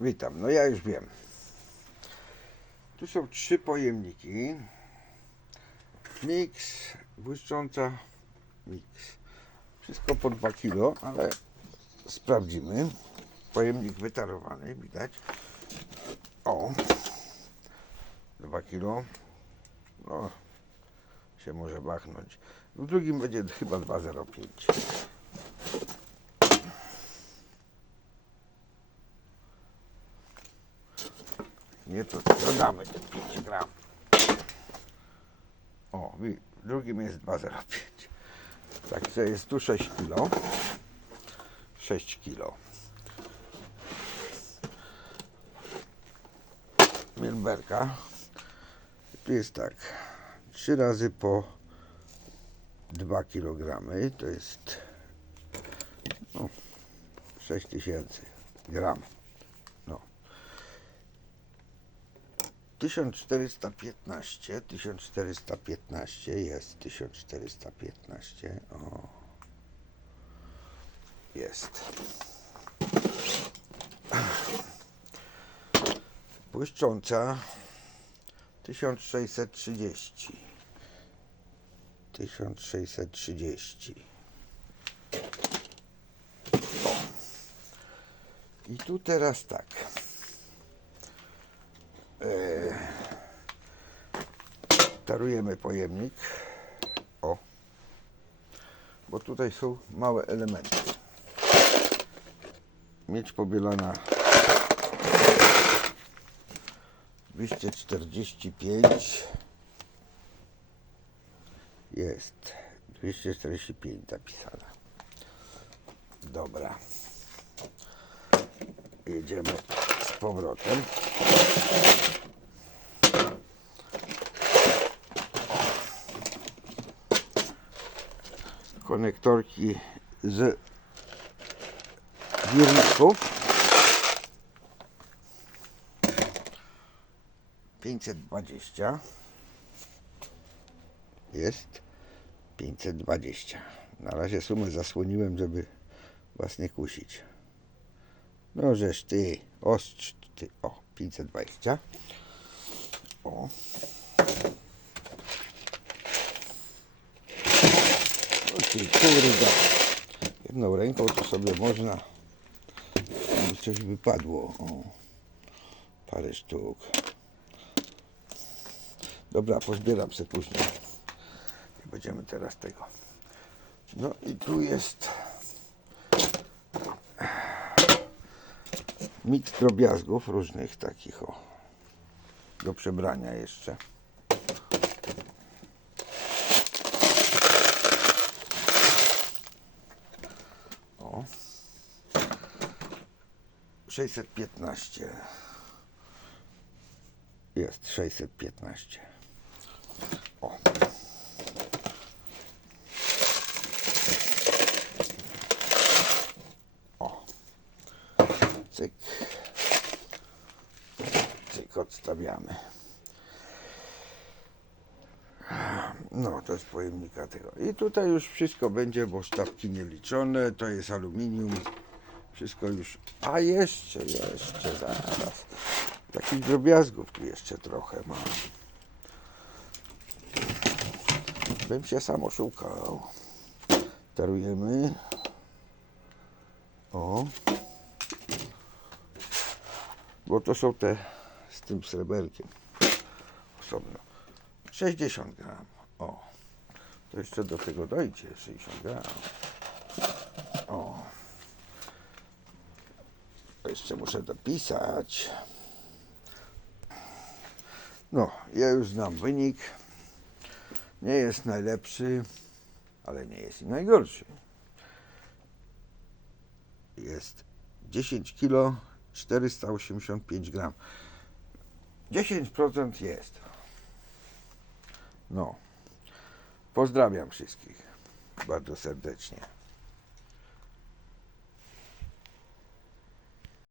Witam, no ja już wiem. Tu są trzy pojemniki. Mix, błyszcząca, mix. Wszystko po 2 kg, ale sprawdzimy. Pojemnik wytarowany, widać. O, 2 kg. No, się może machnąć. W drugim będzie chyba 2,05. Nie, to dodamy te 5 gram. O, drugim jest 2,05. Także jest tu 6 kg. 6 kg. Milberka. Tu jest tak. 3 razy po 2 kg. To jest no, 6000 gram. 1415, 1415 jest 1415. O. Jest. Błyszcząca 1630. 1630. O. I tu teraz tak. Tarujemy pojemnik. O. Bo tutaj są małe elementy. Miedź pobielana 245 jest 245 zapisana. Dobra. Jedziemy powrotem. konektorki z wirników. 520 jest 520. Na razie sumę zasłoniłem, żeby was nie kusić. No żeż ty, ostrz ty, o 520. O. O ty kurde. Jedną ręką to sobie można. Żeby coś wypadło. O. Parę sztuk. Dobra, pozbieram se później. Nie będziemy teraz tego. No i tu jest miks drobiazgów różnych takich o. Do przebrania jeszcze. O. 615. Jest 615. O. O. Cyk. No, to jest pojemnika tego. I tutaj już wszystko będzie, bo sztabki nieliczone, to jest aluminium. Wszystko już. A jeszcze, jeszcze zaraz. Takich drobiazgów tu jeszcze trochę mam. Bym się sam oszukał. Tarujemy. O. Bo to są te z tym sreberkiem. Osobno. 60 gram. O. To jeszcze do tego dojdzie. 60 gram. O. Jeszcze muszę dopisać. No, ja już znam wynik. Nie jest najlepszy, ale nie jest i najgorszy. Jest 10 kg 485 gram. 10% jest. No. Pozdrawiam wszystkich bardzo serdecznie.